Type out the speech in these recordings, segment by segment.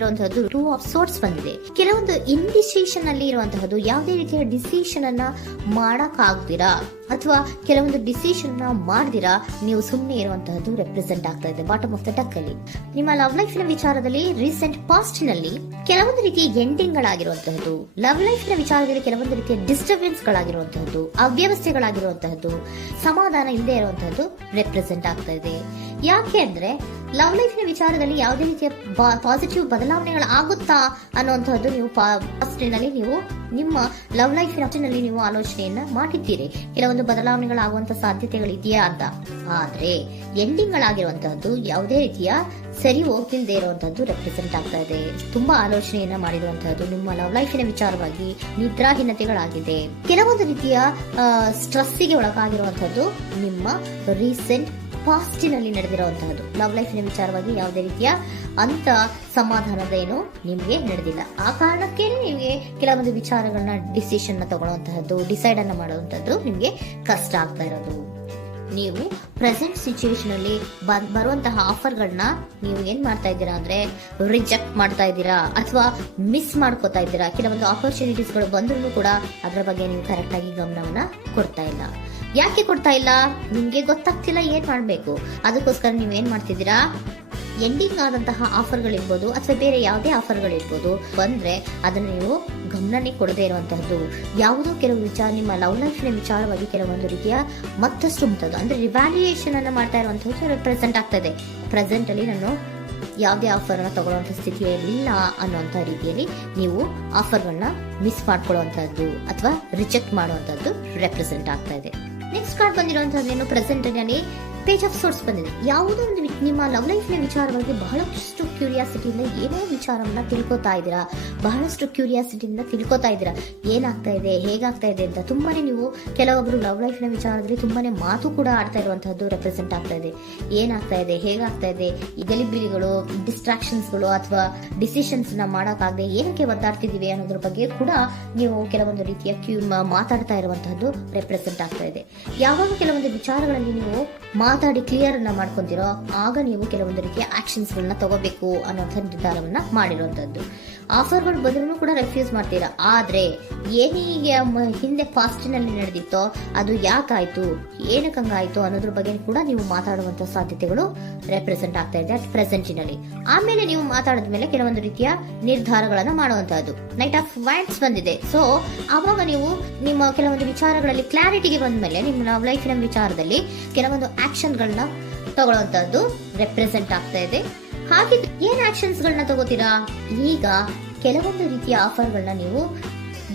ಬಂದಿರುವಂತಹದ್ದು two of sorts ಬಂದಿದೆ. ಕೆಲವೊಂದು indecision ಅಲ್ಲಿ ಇರುವಂತಹದ್ದು, ಯಾವುದೇ ರೀತಿಯ ಡಿಸಿಷನ್ ಅನ್ನ ಮಾಡಕ್ ಆಗ್ದಿರಾ ಅಥವಾ ಕೆಲವೊಂದು ಡಿಸಿಷನ್ ನ ಮಾಡ್ದಿರಾ ನೀವು ಸುಮ್ಮನೆ ಇರುವಂತಹದ್ದು ರೆಪ್ರೆಸೆಂಟ್ ಆಗ್ತಾ ಇದೆ ಬಾಟಮ್ ಆಫ್ ದ ಡಕ್ ಅಲ್ಲಿ. ನಿಮ್ಮ ಲವ್ ಲೈಫ್ ನ ವಿಚಾರದಲ್ಲಿ ರೀಸೆಂಟ್ ಪಾಸ್ಟ್ ನಲ್ಲಿ ಕೆಲವೊಂದು ರೀತಿಯ ಎಂಡಿಂಗ್ ಗಳಾಗಿರುವಂತಹದ್ದು, ಲವ್ ಲೈಫ್ ನ ವಿಚಾರದಲ್ಲಿ ಕೆಲವೊಂದು ರೀತಿಯ ಡಿಸ್ಟರ್ಬೆನ್ಸ್ ಗಳಾಗಿರುವಂತಹದ್ದು, ಅವ್ಯವಸ್ಥೆಗಳಾಗಿರುವಂತಹದ್ದು, ಸಮಾಧಾನ ಇಲ್ಲದೆ ಇರುವಂತಹದ್ದು ರೆಪ್ರೆಸೆಂಟ್ ಆಗ್ತಾ ಇದೆ. ಯಾಕೆ ಅಂದ್ರೆ ಲವ್ ಲೈಫ್ ನ ವಿಚಾರದಲ್ಲಿ ಯಾವುದೇ ರೀತಿಯ ಪಾಸಿಟಿವ್ ಬದಲಾವಣೆಗಳು ಆಗುತ್ತಾ ಅನ್ನುವಂತಹದ್ದು ನೀವು ಪಾಸ್ಟ್ ನಲ್ಲಿ ನೀವು ನಿಮ್ಮ ಲವ್ ಲೈಫ್ ನಲ್ಲಿ ನೀವು ಆಲೋಚನೆಯನ್ನ ಮಾಡಿದ್ದೀರಿ, ಕೆಲವೊಂದು ಬದಲಾವಣೆಗಳಾಗುವಂತ ಸಾಧ್ಯತೆಗಳು ಇದೆಯಾ ಅಂತ. ಆದ್ರೆ ಎಂಡಿಂಗ್ ಗಳಾಗಿರುವಂತಹದ್ದು ಯಾವುದೇ ರೀತಿಯ ಸರಿ ಹೋಗ್ತಿಲ್ದೇ ಇರುವಂತಹದ್ದು ರೆಪ್ರೆಸೆಂಟ್ ಆಗ್ತಾ ಇದೆ. ತುಂಬಾ ಆಲೋಚನೆಯನ್ನ ಮಾಡಿರುವಂತಹದ್ದು ನಿಮ್ಮ ಲವ್ ಲೈಫಿನ ವಿಚಾರವಾಗಿ ನಿದ್ರಾಹೀನತೆಗಳಾಗಿದೆ. ಕೆಲವೊಂದು ರೀತಿಯ ಸ್ಟ್ರೆಸ್ಸಿಗೆ ಒಳಗಾಗಿರುವಂತಹದ್ದು ನಿಮ್ಮ ರೀಸೆಂಟ್ ಪಾಸ್ಟಿನಲ್ಲಿ ನಡೆದಿರುವಂತಹದ್ದು. ಲವ್ ಲೈಫಿನ ವಿಚಾರವಾಗಿ ಯಾವುದೇ ರೀತಿಯ ಅಂತ ಸಮಾಧಾನದ ಏನು ನಿಮ್ಗೆ ನಡೆದಿಲ್ಲ. ಆ ಕಾರಣಕ್ಕೆ ನಿಮ್ಗೆ ಕೆಲವೊಂದು ವಿಚಾರಗಳನ್ನ ಡಿಸಿಷನ್ ತಗೊಳ್ಳುವಂತಹದ್ದು, ಡಿಸೈಡ್ ಅನ್ನ ಮಾಡುವಂತಹದ್ದು ನಿಮ್ಗೆ ಕಷ್ಟ ಆಗ್ತಾ ಇರೋದು. ನೀವು ಪ್ರೆಸೆಂಟ್ ಸಿಚುವೇಶನ್ ಅಲ್ಲಿ ಬರುವಂತಹ ಆಫರ್ಗಳನ್ನ ನೀವು ಏನ್ ಮಾಡ್ತಾ ಇದ್ದೀರಾ ಅಂದ್ರೆ ರಿಜೆಕ್ಟ್ ಮಾಡ್ತಾ ಇದ್ದೀರಾ ಅಥವಾ ಮಿಸ್ ಮಾಡ್ಕೋತಾ ಇದ್ದೀರಾ. ಕೆಲವೊಂದು ಆಪರ್ಚುನಿಟೀಸ್ ಗಳು ಬಂದ್ರೂ ಕೂಡ ಅದರ ಬಗ್ಗೆ ನೀವು ಕರೆಕ್ಟ್ ಆಗಿ ಗಮನವನ್ನ ಕೊಡ್ತಾ ಇಲ್ಲ. ಯಾಕೆ ಕೊಡ್ತಾ ಇಲ್ಲ? ನಿಮ್ಗೆ ಗೊತ್ತಾಗ್ತಿಲ್ಲ ಏನ್ ಮಾಡ್ಬೇಕು. ಅದಕ್ಕೋಸ್ಕರ ನೀವ್ ಏನ್ ಮಾಡ್ತಿದ್ದೀರಾ, ಎಂಡಿಂಗ್ ಆದಂತಹ ಆಫರ್ಗಳಿರ್ಬೋದು ಅಥವಾ ಬೇರೆ ಯಾವುದೇ ಆಫರ್ಗಳಿರ್ಬೋದು ಬಂದ್ರೆ ಅದನ್ನ ನೀವು ಗಮನನೇ ಕೊಡದೇ ಇರುವಂತಹದ್ದು. ಯಾವುದೋ ಕೆಲವು ವಿಚಾರ ನಿಮ್ಮ ಲವ್ ಲೈಫ್ ನ ವಿಚಾರವಾಗಿ ಕೆಲವೊಂದು ರೀತಿಯ ಮತ್ತಷ್ಟು ಅಂದ್ರೆ ರಿವ್ಯಾಲ್ಯೂಯೇಷನ್ ಅನ್ನ ಮಾಡ್ತಾ ಇರುವಂತಹದ್ದು ರೆಪ್ರೆಸೆಂಟ್ ಆಗ್ತದೆ. ಪ್ರೆಸೆಂಟ್ ಅಲ್ಲಿ ನಾನು ಯಾವುದೇ ಆಫರ್ ಅನ್ನ ತಗೊಳ್ಳುವಂತ ಸ್ಥಿತಿಯಲ್ಲಿ ಇಲ್ಲ ಅನ್ನುವಂತ ರೀತಿಯಲ್ಲಿ ನೀವು ಆಫರ್ಗಳನ್ನ ಮಿಸ್ ಮಾಡ್ಕೊಳ್ಳುವಂತಹದ್ದು ಅಥವಾ ರಿಜೆಕ್ಟ್ ಮಾಡುವಂತಹದ್ದು ರೆಪ್ರೆಸೆಂಟ್ ಆಗ್ತಾ ಇದೆ. ನೆಕ್ಸ್ಟ್ ಕಾರ್ಡ್ ಬಂದಿರುವಂತಹದ್ದೇನು, ಪ್ರೆಸೆಂಟ್ ನಲ್ಲಿ ಪೇಜ್ ಆಫ್ ಸೋರ್ಟ್ಸ್ ಬಂದಿದೆ. ಯಾವುದೋ ಒಂದು ನಿಮ್ಮ ಲವ್ ಲೈಫ್ ನ ವಿಚಾರವಾಗಿ ಬಹಳಷ್ಟು ಕ್ಯೂರಿಯಾಸಿಟಿಯಿಂದ ಏನೋ ವಿಚಾರವನ್ನ ತಿಳ್ಕೊತಾ ಇದ್ದೀರಾ, ಬಹಳಷ್ಟು ಕ್ಯೂರಿಯಾಸಿಟಿಯಿಂದ ತಿಳ್ಕೊತಾ ಇದ್ದೀರಾ ಏನಾಗ್ತಾ ಇದೆ, ಹೇಗಾಗ್ತಾ ಇದೆ ಅಂತ. ತುಂಬಾನೇ ನೀವು ಕೆಲವೊಬ್ರು ಲವ್ ಲೈಫ್ ನ ವಿಚಾರದಲ್ಲಿ ತುಂಬಾನೇ ಮಾತು ಕೂಡ ಆಡ್ತಾ ಇರುವಂತಹದ್ದು ರೆಪ್ರೆಸೆಂಟ್ ಆಗ್ತಾ ಇದೆ. ಏನಾಗ್ತಾ ಇದೆ, ಹೇಗಾಗ್ತಾ ಇದೆ, ಈ ಗಲಿಬಿಲಿಗಳು, ಡಿಸ್ಟ್ರಾಕ್ಷನ್ಸ್ಗಳು ಅಥವಾ ಡಿಸಿಷನ್ಸ್ ನ ಮಾಡಕ್ಕಾಗದೆ ಏನಕ್ಕೆ ಒದ್ದಾಡ್ತಿದೀವಿ ಅನ್ನೋದ್ರ ಬಗ್ಗೆ ಕೂಡ ನೀವು ಕೆಲವೊಂದು ರೀತಿಯ ಮಾತಾಡ್ತಾ ಇರುವಂತಹದ್ದು ರೆಪ್ರೆಸೆಂಟ್ ಆಗ್ತಾ ಇದೆ. ಯಾವಾಗ ಕೆಲವೊಂದು ವಿಚಾರಗಳಲ್ಲಿ ನೀವು ಮಾತಾಡಿ ಕ್ಲಿಯರ್ ಅನ್ನ ಮಾಡ್ಕೊಂತೀರೋ ಆಗ ನೀವು ಕೆಲವೊಂದು ರೀತಿಯ ಆಕ್ಷನ್ಸ್ ಗಳನ್ನ ತಗೋಬೇಕು ಅನ್ನೋಂಥ ನಿರ್ಧಾರವನ್ನ ಮಾಡಿರುವಂತದ್ದು. ಆಫರ್ಗಳು ಬಂದ್ರೂ ಕೂಡ ರೆಫ್ಯೂಸ್ ಮಾಡ್ತೀರಾ. ಆದ್ರೆ ಏನೀಗ ಹಿಂದೆ ಪಾಸ್ಟ್ ನಲ್ಲಿ ನಡೆದಿತ್ತೋ ಅದು ಯಾಕಾಯ್ತು, ಏನಕ್ಕಂಗಾಯ್ತು ಅನ್ನೋದ್ರ ಬಗ್ಗೆ ಕೂಡ ನೀವು ಮಾತಾಡುವಂತ ಸಾಧ್ಯತೆಗಳು ರೆಪ್ರೆಸೆಂಟ್ ಆಗ್ತಾ ಇದೆ ಅಟ್ ಪ್ರೆಸೆಂಟಿನಲ್ಲಿ. ಆಮೇಲೆ ನೀವು ಮಾತಾಡಿದ್ಮೇಲೆ ಕೆಲವೊಂದು ರೀತಿಯ ನಿರ್ಧಾರಗಳನ್ನ ಮಾಡುವಂತಹದ್ದು. ನೈಟ್ ಆಫ್ ವ್ಯಾಂಡ್ಸ್ ಬಂದಿದೆ. ಸೊ ಆವಾಗ ನೀವು ನಿಮ್ಮ ಕೆಲವೊಂದು ವಿಚಾರಗಳಲ್ಲಿ ಕ್ಲಾರಿಟಿಗೆ ಬಂದ್ಮೇಲೆ ನಿಮ್ಮ ಲವ್ ಲೈಫಿನ ವಿಚಾರದಲ್ಲಿ ಕೆಲವೊಂದು ಆಕ್ಷನ್ ಗಳನ್ನ ತಗೊಳ್ಳುವಂತಹದ್ದು ರೆಪ್ರೆಸೆಂಟ್ ಆಗ್ತಾ ಇದೆ. ಹಾಗೆ ಏನ್ ಆಕ್ಷನ್ಸ್ ಗಳನ್ನ ತಗೋತೀರಾ? ಈಗ ಕೆಲವೊಂದು ರೀತಿಯ ಆಫರ್ಗಳನ್ನ ನೀವು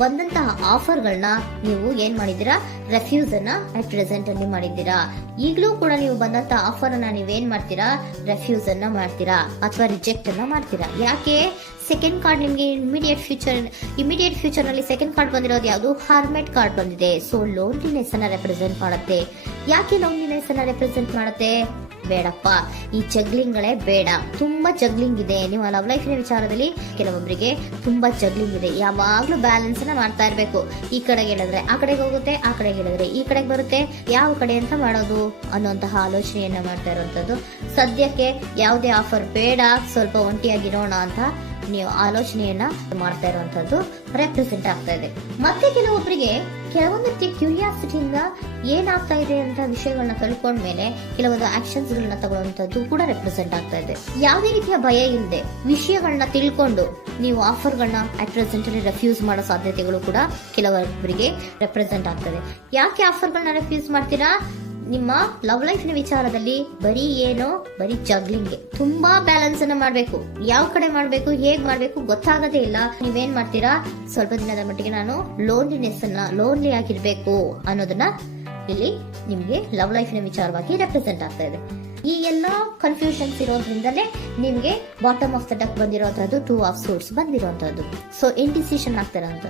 ಬಂದಂತಹ ಆಫರ್ಗಳನ್ನ ನೀವು ಏನ್ ಮಾಡಿದ್ದೀರಾ, ರೆಫ್ಯೂಸ್ ಅನ್ನ ಅಟ್ ಪ್ರೆಸೆಂಟ್ ಅಲ್ಲಿ ಮಾಡಿದ್ದೀರಾ. ಈಗಲೂ ಕೂಡ ನೀವು ಬಂದಂತಹ ಆಫರ್ ಅನ್ನ ನೀವೇನ್ ಮಾಡ್ತೀರಾ, ರೆಫ್ಯೂಸ್ ಅನ್ನ ಮಾಡ್ತೀರಾ ಅಥವಾ ರಿಜೆಕ್ಟ್ ಅನ್ನ ಮಾಡ್ತೀರಾ. ಯಾಕೆ? ಸೆಕೆಂಡ್ ಕಾರ್ಡ್ ನಿಮ್ಗೆ ಇಮಿಡಿಯೇಟ್ ಫ್ಯೂಚರ್ ನಲ್ಲಿ ಸೆಕೆಂಡ್ ಕಾರ್ಡ್ ಬಂದಿರೋದು ಯಾವುದು, ಹರ್ಮೆಟ್ ಕಾರ್ಡ್ ಬಂದಿದೆ. ಸೊ ಲೋನ್ಲಿನೆಸ್ ಅನ್ನ ರೆಪ್ರೆಸೆಂಟ್ ಮಾಡುತ್ತೆ. ಯಾಕೆ ಲೋನ್ಲಿನೆಸ್ ಅನ್ನ ರೆಪ್ರೆಸೆಂಟ್ ಮಾಡುತ್ತೆ? ಬೇಡಪ್ಪ, ಈ ಜಗ್ಲಿಂಗ್ಗಳೇ ಬೇಡ. ತುಂಬಾ ಜಗ್ಲಿಂಗ್ ಇದೆ ನಿಮ್ಮ ಲವ್ ಲೈಫ್ ನ ವಿಚಾರದಲ್ಲಿ. ಕೆಲವೊಬ್ಬರಿಗೆ ತುಂಬಾ ಜಗ್ಲಿಂಗ್ ಇದೆ. ಯಾವಾಗ್ಲೂ ಬ್ಯಾಲೆನ್ಸ್ ಅನ್ನ ಮಾಡ್ತಾ ಇರ್ಬೇಕು. ಈ ಕಡೆಗೆ ಹೇಳಿದ್ರೆ ಆ ಕಡೆಗೆ ಹೋಗುತ್ತೆ, ಆ ಕಡೆಗೆ ಹೇಳಿದ್ರೆ ಈ ಕಡೆಗೆ ಬರುತ್ತೆ. ಯಾವ ಕಡೆ ಅಂತ ಮಾಡೋದು ಅನ್ನುವಂತಹ ಆಲೋಚನೆಯನ್ನ ಮಾಡ್ತಾ ಇರುವಂತದ್ದು. ಸದ್ಯಕ್ಕೆ ಯಾವುದೇ ಆಫರ್ ಬೇಡ, ಸ್ವಲ್ಪ ಒಂಟಿಯಾಗಿರೋಣ ಅಂತ ನೀವು ಆಲೋಚನೆಯನ್ನ ಮಾಡ್ತಾ ಇರುವಂತದ್ದು ರೆಪ್ರೆಸೆಂಟ್ ಆಗ್ತಾ ಇದೆ. ಮತ್ತೆ ಕೆಲವೊಬ್ಬರಿಗೆ ಕೆಲವೊಂದು ರೀತಿಯ ಕ್ಯೂರಿಯಾಸಿಟಿಯಿಂದ ಏನಾಗ್ತಾ ಇದೆ ಅಂತ ವಿಷಯಗಳನ್ನ ತಿಳ್ಕೊಂಡ್ಮೇಲೆ ಕೆಲವೊಂದು ಆಕ್ಷನ್ಸ್ ಗಳನ್ನ ತಗೊಳ್ಳುವಂತದ್ದು ಕೂಡ ರೆಪ್ರೆಸೆಂಟ್ ಆಗ್ತಾ ಇದೆ. ಯಾವುದೇ ರೀತಿಯ ಭಯ ಇಲ್ಲದೆ ವಿಷಯಗಳನ್ನ ತಿಳ್ಕೊಂಡು ನೀವು ಆಫರ್ಗಳನ್ನ ಅಟ್ ಪ್ರೆಸೆಂಟ್ ಅಲ್ಲಿ ರೆಫ್ಯೂಸ್ ಮಾಡೋ ಸಾಧ್ಯತೆಗಳು ಕೂಡ ಕೆಲವೊಬ್ಬರಿಗೆ ರೆಪ್ರೆಸೆಂಟ್ ಆಗ್ತದೆ. ಯಾಕೆ ಆಫರ್ಗಳನ್ನ ರೆಫ್ಯೂಸ್ ಮಾಡ್ತೀರಾ? ನಿಮ್ಮ ಲವ್ ಲೈಫ್ ನ ವಿಚಾರದಲ್ಲಿ ಬರೀ ಜಗ್ಲಿಂಗ್, ತುಂಬಾ ಬ್ಯಾಲೆನ್ಸ್ ಅನ್ನ ಮಾಡ್ಬೇಕು. ಯಾವ ಕಡೆ ಮಾಡ್ಬೇಕು, ಹೇಗ್ ಮಾಡ್ಬೇಕು ಗೊತ್ತಾಗದೇ ಇಲ್ಲ. ನೀವೇನ್ ಮಾಡ್ತೀರಾ, ಸ್ವಲ್ಪ ದಿನದ ಮಟ್ಟಿಗೆ ನಾನು ಲೋನ್ಲಿ ಆಗಿರ್ಬೇಕು ಅನ್ನೋದನ್ನ ಇಲ್ಲಿ ನಿಮ್ಗೆ ಲವ್ ಲೈಫ್ ನ ವಿಚಾರವಾಗಿ ರೆಪ್ರೆಸೆಂಟ್ ಆಗ್ತಾ ಇದೆ. ಈ ಎಲ್ಲಾ ಕನ್ಫ್ಯೂಷನ್ಸ್ ಇರೋದ್ರಿಂದಲೇ ನಿಮ್ಗೆ ಬಾಟಮ್ ಆಫ್ ದ ಡಕ್ ಬಂದಿರೋಂಥದ್ದು ಟೂ ಆಫ್ ಸೋರ್ಟ್ಸ್ ಬಂದಿರೋಂಥದ್ದು. ಸೊ ಇಂಡಿಸಿಷನ್ ಆಗ್ತಿರೋಂಥ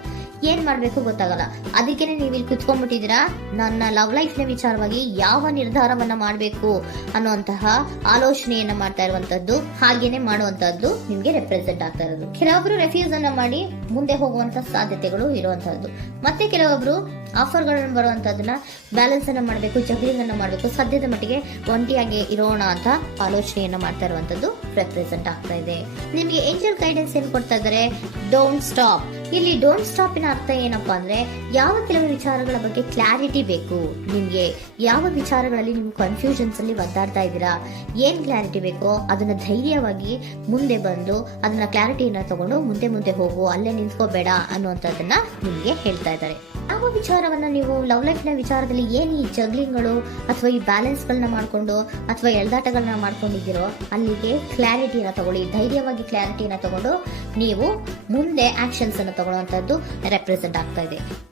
ಏನ್ ಮಾಡ್ಬೇಕು ಗೊತ್ತಾಗಲ್ಲ. ಅದಕ್ಕೇನೆ ನೀವು ಇಲ್ಲಿ ಕುತ್ಕೊಂಡ್ಬಿಟ್ಟಿದ್ದೀರಾ, ನನ್ನ ಲವ್ ಲೈಫ್ ನ ವಿಚಾರವಾಗಿ ಯಾವ ನಿರ್ಧಾರವನ್ನ ಮಾಡ್ಬೇಕು ಅನ್ನುವಂತಹ ಆಲೋಚನೆಯನ್ನ ಮಾಡ್ತಾ ಇರುವಂತದ್ದು, ಹಾಗೇನೆ ಮಾಡುವಂತದ್ದು ನಿಮ್ಗೆ ರೆಪ್ರೆಸೆಂಟ್ ಆಗ್ತಾ ಇರೋದು. ಕೆಲವೊಬ್ರು ರೆಫ್ಯೂಸ್ ಅನ್ನ ಮಾಡಿ ಮುಂದೆ ಹೋಗುವಂತ ಸಾಧ್ಯತೆಗಳು ಇರುವಂತಹದ್ದು. ಮತ್ತೆ ಕೆಲವೊಬ್ರು ಆಫರ್ಗಳನ್ನು ಬರುವಂತದನ್ನ ಬ್ಯಾಲೆನ್ಸ್ ಅನ್ನ ಮಾಡಬೇಕು, ಜಗ್ಲಿಂಗ್ ಅನ್ನ ಮಾಡಬೇಕು, ಸದ್ಯದ ಮಟ್ಟಿಗೆ ಒಂಟಿಯಾಗಿ ಇರೋಣ ಅಂತ ಆಲೋಚನೆಯನ್ನ ಮಾಡ್ತಾ ಇರುವಂತದ್ದು ರೆಪ್ರೆಸೆಂಟ್ ಆಗ್ತಾ ಇದೆ. ನಿಮಗೆ ಏಂಜಲ್ ಗೈಡೆನ್ಸ್ ಏನ್ ಕೊಡ್ತಾ ಇದ್ದಾರೆ, ಡೋಂಟ್ ಸ್ಟಾಪ್. ಇಲ್ಲಿ ಡೋಂಟ್ ಸ್ಟಾಪ್ ಇನ ಅರ್ಥ ಏನಪ್ಪಾ ಅಂದ್ರೆ, ಯಾವ ಕೆಲವು ವಿಚಾರಗಳ ಬಗ್ಗೆ ಕ್ಲಾರಿಟಿ ಬೇಕು ನಿಮ್ಗೆ, ಯಾವ ವಿಚಾರಗಳಲ್ಲಿ ನೀವು ಕನ್ಫ್ಯೂಷನ್ಸ್ ಅಲ್ಲಿ ಒದ್ದಾಡ್ತಾ ಇದ್ದೀರಾ, ಏನ್ ಕ್ಲಾರಿಟಿ ಬೇಕೋ ಅದನ್ನ ಧೈರ್ಯವಾಗಿ ಮುಂದೆ ಬಂದು ಅದನ್ನ ಕ್ಲಾರಿಟಿಯನ್ನ ತಗೊಂಡು ಮುಂದೆ ಹೋಗು, ಅಲ್ಲೇ ನಿಂತ್ಕೋಬೇಡ ಅನ್ನುವಂಥದ್ದನ್ನ ನಿಮ್ಗೆ ಹೇಳ್ತಾ ಇದ್ದಾರೆ. ಯಾವ ವಿಚಾರವನ್ನ ನೀವು ಲವ್ ಲೈಫ್ ನ ವಿಚಾರದಲ್ಲಿ ಏನ್ ಈ ಜಗ್ಲಿಂಗ್ಗಳು ಅಥವಾ ಈ ಬ್ಯಾಲೆನ್ಸ್ ಗಳನ್ನ ಮಾಡ್ಕೊಂಡು ಅಥವಾ ಎಳ್ದಾಟಗಳನ್ನ ಮಾಡ್ಕೊಂಡಿದ್ದೀರೋ ಅಲ್ಲಿಗೆ ಕ್ಲಾರಿಟಿನ ತಗೊಳ್ಳಿ, ಧೈರ್ಯವಾಗಿ ಕ್ಲಾರಿಟಿನ ತಗೊಂಡು ನೀವು ಮುಂದೆ ಆಕ್ಷನ್ಸ್ ಅನ್ನು ತಗೊಳ್ಳುವಂತದ್ದು ರೆಪ್ರೆಸೆಂಟ್ ಆಗ್ತಾ ಇದೆ.